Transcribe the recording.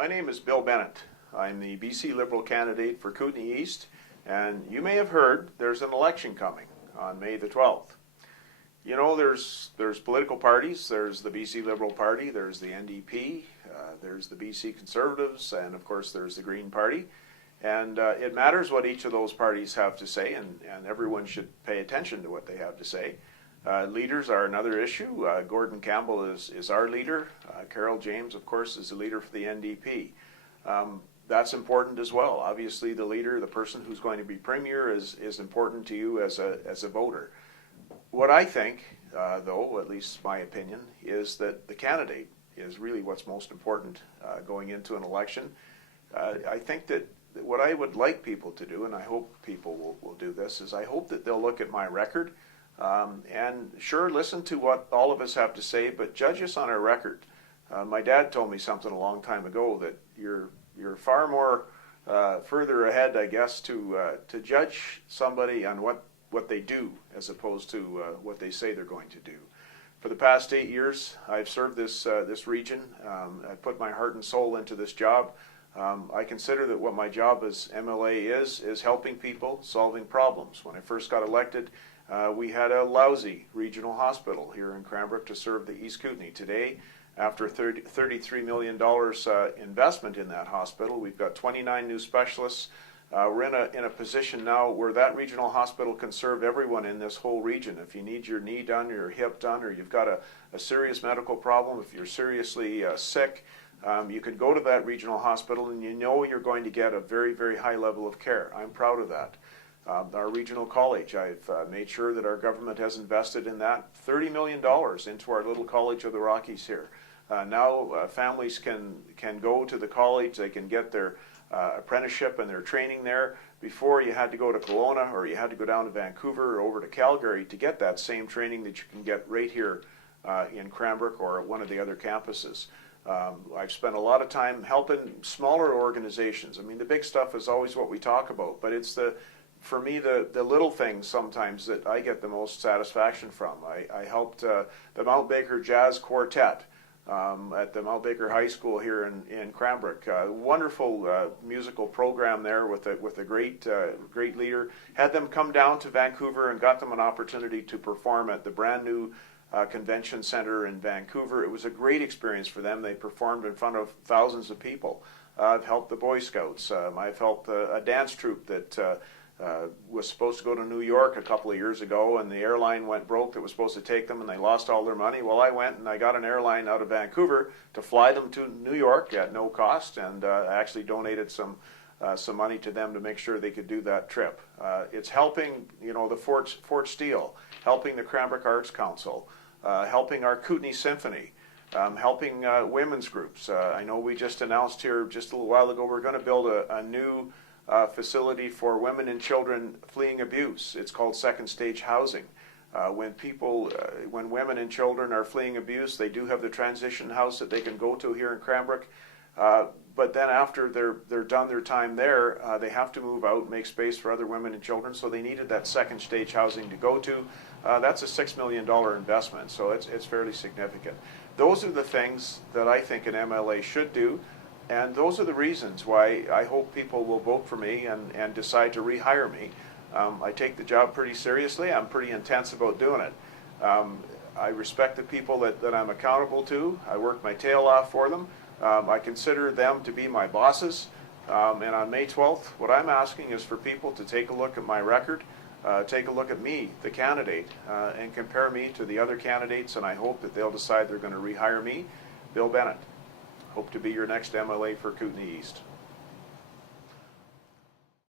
My name is Bill Bennett. I'm the BC Liberal candidate for Kootenay East, and you may have heard there's an election coming on May the 12th. You know, there's political parties. There's the BC Liberal Party, there's the NDP, there's the BC Conservatives, and of course there's the Green Party. And it matters what each of those parties have to say, and everyone should pay attention to what they have to say. Leaders are another issue. Gordon Campbell is our leader. Carol James, of course, is the leader for the NDP. That's important as well. Obviously, the leader, the person who's going to be premier, is important to you as a voter. What I think, though, at least my opinion, is that the candidate is really what's most important going into an election. I think that what I would like people to do, and I hope people will do this, is I hope that they'll look at my record and sure, listen to what all of us have to say, but judge us on our record. My dad told me something a long time ago, that you're far more further ahead, I guess, to judge somebody on what they do as opposed to what they say they're going to do. For the past 8 years, I've served this region. I put my heart and soul into this job. I consider that what my job as MLA is helping people, solving problems. When I first got elected, we had a lousy regional hospital here in Cranbrook to serve the East Kootenay. Today, after $33 million investment in that hospital, we've got 29 new specialists. We're in a position now where that regional hospital can serve everyone in this whole region. If you need your knee done, or your hip done, or you've got a serious medical problem, if you're seriously sick, you can go to that regional hospital and you know you're going to get a very, very high level of care. I'm proud of that. Our regional college, I've made sure that our government has invested in that $30 million into our little college of the Rockies here. Now families can go to the college, they can get their apprenticeship and their training there. Before, you had to go to Kelowna, or you had to go down to Vancouver or over to Calgary to get that same training that you can get right here in Cranbrook or at one of the other campuses. I've spent a lot of time helping smaller organizations. I mean, the big stuff is always what we talk about, but it's for me, the little things sometimes that I get the most satisfaction from. I helped the Mount Baker Jazz Quartet at the Mount Baker High School here in Cranbrook. Wonderful musical program there with a great leader. Had them come down to Vancouver and got them an opportunity to perform at the brand new convention center in Vancouver. It was a great experience for them. They performed in front of thousands of people. I've helped the Boy Scouts. I've helped a dance troupe that was supposed to go to New York a couple of years ago, and the airline went broke that was supposed to take them, and they lost all their money. Well, I went and I got an airline out of Vancouver to fly them to New York at no cost, and I actually donated some money to them to make sure they could do that trip. It's helping, you know, the Fort Steele, helping the Cranbrook Arts Council, helping our Kootenay Symphony, helping women's groups. I know we just announced here just a little while ago we're going to build a new facility for women and children fleeing abuse. It's called second stage housing. When women and children are fleeing abuse, they do have the transition house that they can go to here in Cranbrook. But then after they're done their time there, they have to move out, make space for other women and children. So they needed that second stage housing to go to. That's a $6 million investment, so it's fairly significant. Those are the things that I think an MLA should do. And those are the reasons why I hope people will vote for me and decide to rehire me. I take the job pretty seriously. I'm pretty intense about doing it. I respect the people that I'm accountable to. I work my tail off for them. I consider them to be my bosses. And on May 12th, what I'm asking is for people to take a look at my record, take a look at me, the candidate, and compare me to the other candidates, and I hope that they'll decide they're going to rehire me. Bill Bennett. Hope to be your next MLA for Kootenay East.